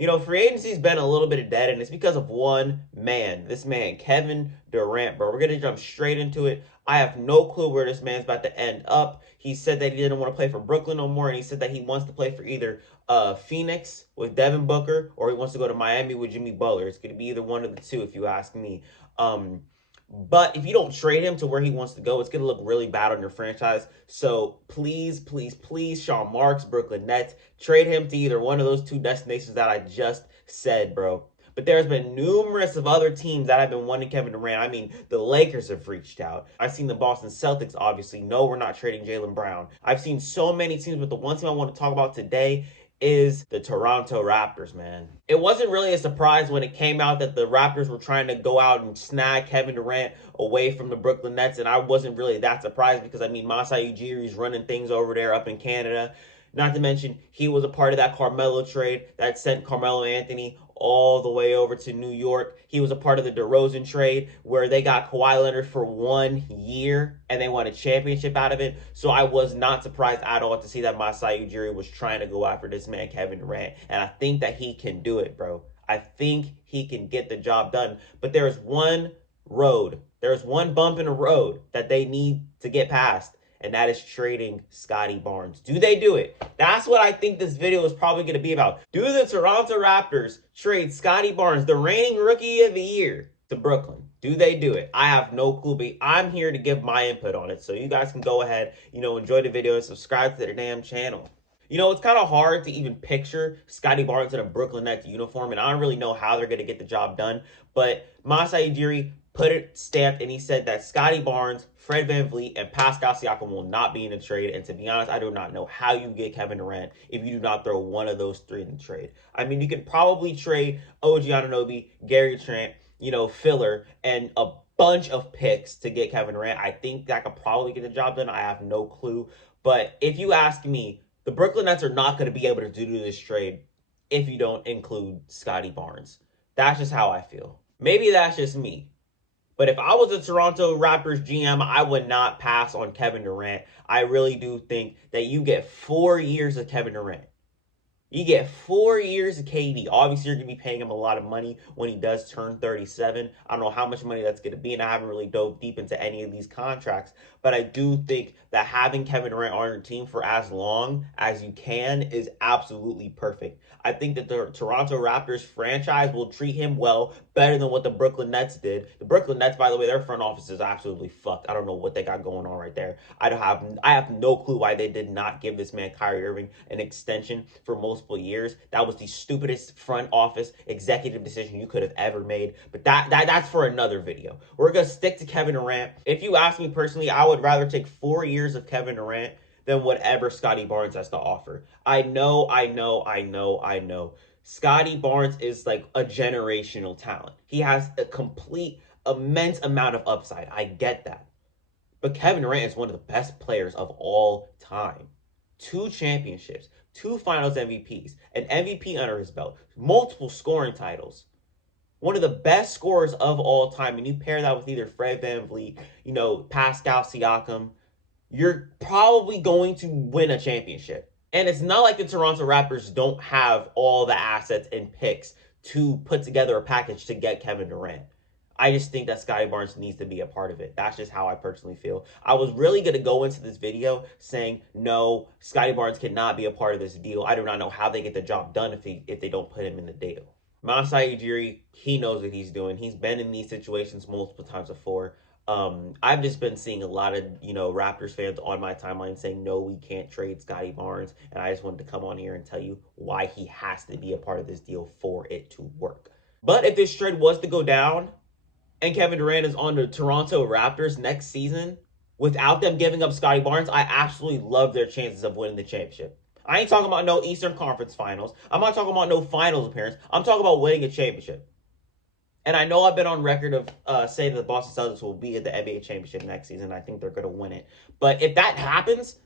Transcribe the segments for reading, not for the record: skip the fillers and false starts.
You know, free agency's been a little bit dead, and it's because of one man. This man, Kevin Durant, bro. We're going to jump straight into it. I have no clue where this man's about to end up. He said that he didn't want to play for Brooklyn no more, and he said that he wants to play for either Phoenix with Devin Booker, or he wants to go to Miami with Jimmy Butler. It's going to be either one of the two, if you ask me. But if you don't trade him to where he wants to go, it's going to look really bad on your franchise. So please, please, please, Sean Marks, Brooklyn Nets, trade him to either one of those two destinations that I just said, bro. But there's been numerous of other teams that have been wanting Kevin Durant. I mean, the Lakers have reached out. I've seen the Boston Celtics, obviously. No, we're not trading Jaylen Brown. I've seen so many teams, but the one team I want to talk about today is the Toronto Raptors, man. It wasn't really a surprise when it came out that the Raptors were trying to go out and snag Kevin Durant away from the Brooklyn Nets, and I wasn't really that surprised because, I mean, Masai Ujiri's running things over there up in Canada. Not to mention, he was a part of that Carmelo trade that sent Carmelo Anthony all the way over to New York. He was a part of the DeRozan trade where they got Kawhi Leonard for 1 year and they won a championship out of it. So I was not surprised at all to see that Masai Ujiri was trying to go after this man, Kevin Durant. And I think that he can do it, bro. I think he can get the job done. But there's one bump in the road that they need to get past, and that is trading Scottie Barnes. Do they do it? That's what I think this video is probably going to be about. Do the Toronto Raptors trade Scottie Barnes, the reigning rookie of the year, to Brooklyn? Do they do it? I have no clue, but I'm here to give my input on it. So you guys can go ahead, enjoy the video and subscribe to the damn channel. It's kind of hard to even picture Scottie Barnes in a Brooklyn Nets uniform, and I don't really know how they're going to get the job done. But Masai Ujiri put it stamped, and he said that Scottie Barnes, Fred VanVleet, and Pascal Siakam will not be in the trade. And to be honest, I do not know how you get Kevin Durant if you do not throw one of those three in the trade. I mean, you could probably trade OG Anunoby, Gary Trent, filler, and a bunch of picks to get Kevin Durant. I think that could probably get the job done. I have no clue. But if you ask me, the Brooklyn Nets are not going to be able to do this trade if you don't include Scottie Barnes. That's just how I feel. Maybe that's just me. But if I was a Toronto Raptors GM, I would not pass on Kevin Durant. I really do think that you get 4 years of Kevin Durant. You get 4 years of KD. Obviously, you're going to be paying him a lot of money when he does turn 37. I don't know how much money that's going to be, and I haven't really dove deep into any of these contracts. But I do think that having Kevin Durant on your team for as long as you can is absolutely perfect. I think that the Toronto Raptors franchise will treat him well, better than what the Brooklyn Nets did. The Brooklyn Nets, by the way, their front office is absolutely fucked. I don't know what they got going on right there. I have no clue why they did not give this man Kyrie Irving an extension for multiple years. That was the stupidest front office executive decision you could have ever made. But that's for another video. We're gonna stick to Kevin Durant. If you ask me personally, I would rather take 4 years of Kevin Durant than whatever Scottie Barnes has to offer. I know. Scottie Barnes is like a generational talent. He has a complete, immense amount of upside. I get that. But Kevin Durant is one of the best players of all time. 2 championships, 2 finals MVPs, an MVP under his belt, multiple scoring titles. One of the best scorers of all time. And you pair that with either Fred VanVleet, Pascal Siakam, you're probably going to win a championship. And it's not like the Toronto Raptors don't have all the assets and picks to put together a package to get Kevin Durant. I just think that Scottie Barnes needs to be a part of it. That's just how I personally feel. I was really going to go into this video saying, no, Scottie Barnes cannot be a part of this deal. I do not know how they get the job done if they don't put him in the deal. Masai Ujiri, he knows what he's doing. He's been in these situations multiple times before. I've just been seeing a lot of, Raptors fans on my timeline saying, no, we can't trade Scottie Barnes. And I just wanted to come on here and tell you why he has to be a part of this deal for it to work. But if this trade was to go down and Kevin Durant is on the Toronto Raptors next season, without them giving up Scottie Barnes, I absolutely love their chances of winning the championship. I ain't talking about no Eastern Conference Finals. I'm not talking about no finals appearance. I'm talking about winning a championship. And I know I've been on record of saying that the Boston Celtics will be at the NBA championship next season. I think they're going to win it. But if that happens,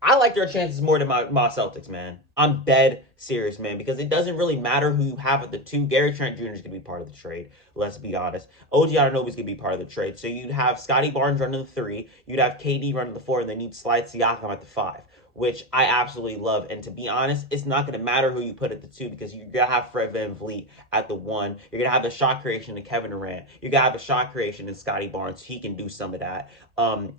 I like their chances more than my Celtics, man. I'm dead serious, man, because it doesn't really matter who you have at the 2. Gary Trent Jr. is going to be part of the trade. Let's be honest. OG Anunoby is going to be part of the trade. So you'd have Scottie Barnes running the 3. You'd have KD running the 4, and then you'd slide Siakam at the 5. which I absolutely love. And to be honest, it's not going to matter who you put at the 2 because you're going to have Fred VanVleet at the 1. You're going to have the shot creation in Kevin Durant. You're going to have the shot creation in Scottie Barnes. He can do some of that.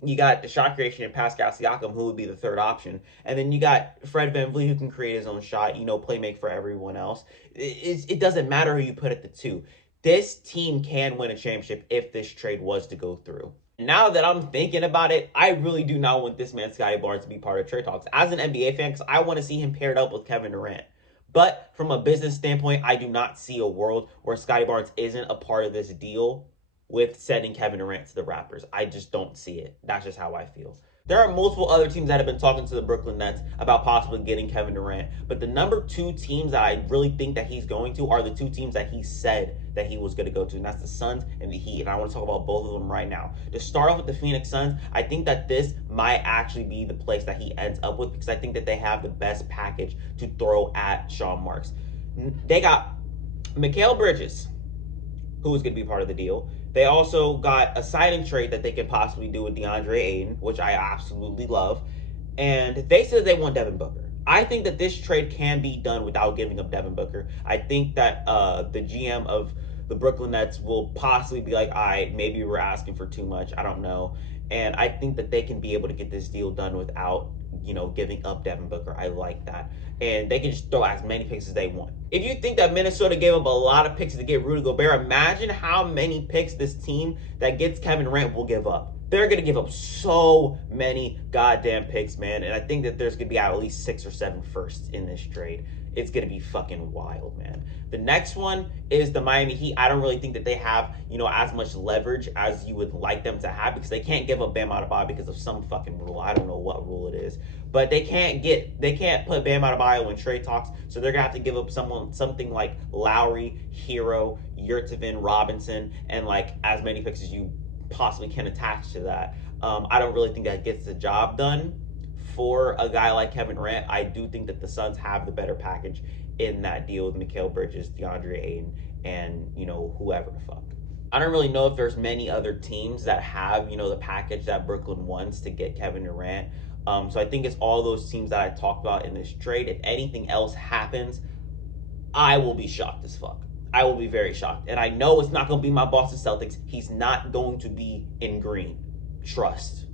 You got the shot creation in Pascal Siakam, who would be the 3rd option. And then you got Fred VanVleet, who can create his own shot, play make for everyone else. It doesn't matter who you put at the 2. This team can win a championship if this trade was to go through. Now that I'm thinking about it, I really do not want this man, Scottie Barnes, to be part of trade talks. As an NBA fan, because I want to see him paired up with Kevin Durant. But from a business standpoint, I do not see a world where Scottie Barnes isn't a part of this deal with sending Kevin Durant to the Raptors. I just don't see it. That's just how I feel. There are multiple other teams that have been talking to the Brooklyn Nets about possibly getting Kevin Durant. But the number 2 teams that I really think that he's going to are the 2 teams that he said that he was going to go to. And that's the Suns and the Heat. And I want to talk about both of them right now. To start off with the Phoenix Suns, I think that this might actually be the place that he ends up with because I think that they have the best package to throw at Sean Marks. They got Mikal Bridges, who is going to be part of the deal. They also got a signing trade that they can possibly do with DeAndre Ayton, which I absolutely love. And they said they want Devin Booker. I think that this trade can be done without giving up Devin Booker. I think that the GM of the Brooklyn Nets will possibly be like, all right, maybe we're asking for too much. I don't know. And I think that they can be able to get this deal done without, giving up Devin Booker. I like that. And they can just throw as many picks as they want. If you think that Minnesota gave up a lot of picks to get Rudy Gobert, imagine how many picks this team that gets Kevin Durant will give up. They're going to give up so many goddamn picks, man. And I think that there's going to be at least 6 or 7 firsts in this trade. It's going to be fucking wild, man. The next one is the Miami Heat. I don't really think that they have, as much leverage as you would like them to have because they can't give up Bam Adebayo because of some fucking rule. I don't know what rule it is. But they can't put Bam Adebayo in trade talks, so they're going to have to give up something like Lowry, Hero, Yurtseven, Robinson, and as many picks as you possibly can attach to that. I don't really think that gets the job done for a guy like Kevin Durant. I do think that the Suns have the better package in that deal with Mikal Bridges, DeAndre Ayton, and whoever the fuck. I don't really know if there's many other teams that have the package that Brooklyn wants to get Kevin Durant. So I think it's all those teams that I talked about in this trade. If anything else happens, I will be shocked as fuck. I will be very shocked. And I know it's not going to be my Boston Celtics. He's not going to be in green. Trust.